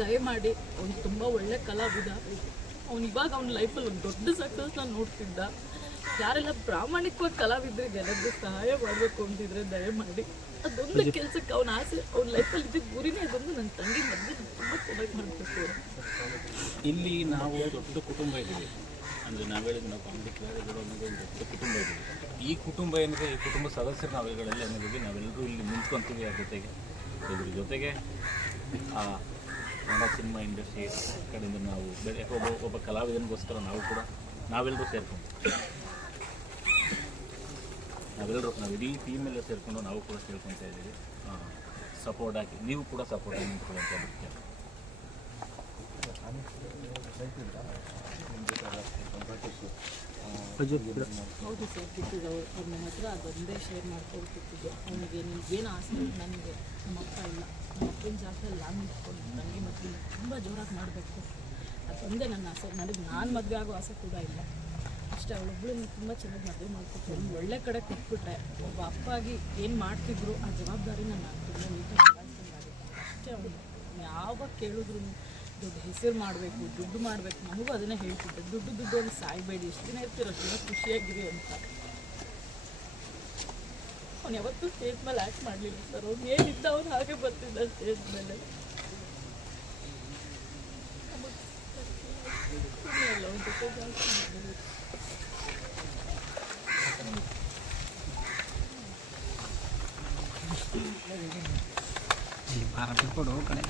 ದಯಮಾಡಿ ಅವ್ನು ತುಂಬ ಒಳ್ಳೆ ಕಲಾವಿದ. ಅವ್ನು ಇವಾಗ ಅವ್ನ ಲೈಫಲ್ಲಿ ಒಂದು ದೊಡ್ಡ ಸಕ್ಸಸ್ನ ನೋಡ್ತಿದ್ದ. ಯಾರೆಲ್ಲ ಪ್ರಾಮಾಣಿಕವಾಗಿ ಕಲಾವಿದರಿಗೆ ಎಲ್ಲರಿಗೂ ಸಹಾಯ ಮಾಡಬೇಕು ಅಂತಿದ್ರೆ ದಯಮಾಡಿ ಅದೊಂದು ಕೆಲಸಕ್ಕೆ ಅವನ ಆಸೆ, ಅವ್ನ ಲೈಫಲ್ಲಿ ಇದ್ದಿದ್ದ ಗುರಿನೇ ಅದೊಂದು. ನನ್ನ ತಂಗಿ ಮದುವೆ ತುಂಬ ಚೆನ್ನಾಗಿ ಮಾಡಬೇಕು. ಇಲ್ಲಿ ನಾವು ದೊಡ್ಡ ಕುಟುಂಬ ಇದ್ದೀವಿ, ಅಂದರೆ ನಾವು ಹೇಳಿದ್ವಿ ನಾವು ಕಾಮಿಡಿ ಕ್ಲಾಸ್ಗಳು ಅನ್ನೋದು ಒಂದು ದೊಡ್ಡ ಕುಟುಂಬ ಇದ್ದೀವಿ. ಈ ಕುಟುಂಬ ಏನಿದೆ, ಈ ಕುಟುಂಬ ಸದಸ್ಯರು ನಾವುಗಳೆಲ್ಲ ಏನಿದ್ದೀವಿ, ನಾವೆಲ್ಲರೂ ಇಲ್ಲಿ ನಿಂತ್ಕೊತೀವಿ. ಅದ್ರ ಜೊತೆಗೆ ಕನ್ನಡ ಸಿನಿಮಾ ಇಂಡಸ್ಟ್ರಿ ಕಡೆಯಿಂದ ನಾವು ಒಬ್ಬ ಕಲಾವಿದನಿಗೋಸ್ಕರ ನಾವೆಲ್ಲರೂ ಸೇರ್ಕೊಂಡು ನಾವು ಇಡೀ ಟೀಮ್ ಎಲ್ಲ ಸೇರಿಕೊಂಡು ನಾವು ಕೂಡ ಸೇರ್ಕೊತಾ ಇದ್ದೀವಿ. ಸಪೋರ್ಟ್ ಹಾಕಿ, ನೀವು ಕೂಡ ಸಪೋರ್ಟ್ ಆಗಿ ನಿಂತ್ಕೊಳ್ಳುವಂಥ ಮುಖ್ಯ. ಹೌದು ಸರ್, ಕಿಟ್ಟಿದ್ದು ಅವ್ರ ನನ್ನ ಹತ್ರ ಅದೊಂದೇ ಶೇರ್ ಮಾಡ್ಕೊಳ್ತಿದ್ದು. ಅವನಿಗೆ ನಿಮಗೇನು ಆಸೆ ನನಗೆ ನಮ್ಮಪ್ಪ ಇಲ್ಲ, ನಮ್ಮಪ್ಪನ ಜಾಗದಲ್ಲಿ ನಾನು ನಿಂತ್ಕೊಂಡು ನನಗೆ ಮದುವೆ ತುಂಬ ಜೋರಾಗಿ ಮಾಡಬೇಕು, ಅದೊಂದೇ ನನ್ನ ಆಸೆ. ನಾನು ಮದುವೆ ಆಗೋ ಆಸೆ ಕೂಡ ಇಲ್ಲ. ಅಷ್ಟೇ, ಅವಳೊಬ್ಬಳನ್ನ ತುಂಬ ಚೆನ್ನಾಗಿ ಮದುವೆ ಮಾಡ್ಕೊಟ್ಟು ಒಂದು ಒಳ್ಳೆ ಕಡೆ ಕೊಟ್ಬಿಟ್ರೆ ಒಬ್ಬ ಅಪ್ಪ ಆಗಿ ಏನು ಮಾಡ್ತಿದ್ರು ಆ ಜವಾಬ್ದಾರಿನ ನಾನು ತುಂಬ ನೀಟಾಗಿ ನಿಭಾಯಿಸ್ದಂಗಾಗುತ್ತೆ. ಅಷ್ಟೇ. ಅವನು ಯಾವಾಗ ಕೇಳಿದ್ರು ದುಡ್ಡು ಹೆಸರು ಮಾಡಬೇಕು, ದುಡ್ಡು ಮಾಡಬೇಕು, ನಮಗೂ ಅದನ್ನೇ ಹೇಳ್ತಿದ್ದೆ, ದುಡ್ಡು ಅಂತ ಸಾಯ್ಬೇಡಿ, ಎಷ್ಟು ದಿನ ಇರ್ತೀರೋ ದಿನ ಖುಷಿಯಾಗಿರಿ ಅಂತ. ಅವ್ನು ಯಾವತ್ತೂ ಸ್ಟೇಜ್ ಮೇಲೆ ಆ್ಯಕ್ಟ್ ಮಾಡಲಿಲ್ಲ ಸರ್. ಅವ್ನು ಏನಿದ್ದ ಅವನು ಹಾಗೆ ಬರ್ತಿದ್ದ ಸ್ಟೇಜ್ ಮೇಲೆ. ಅವ್ನ ಜೊತೆ ಭಾರತ ಕೊಡು ಕಡೆ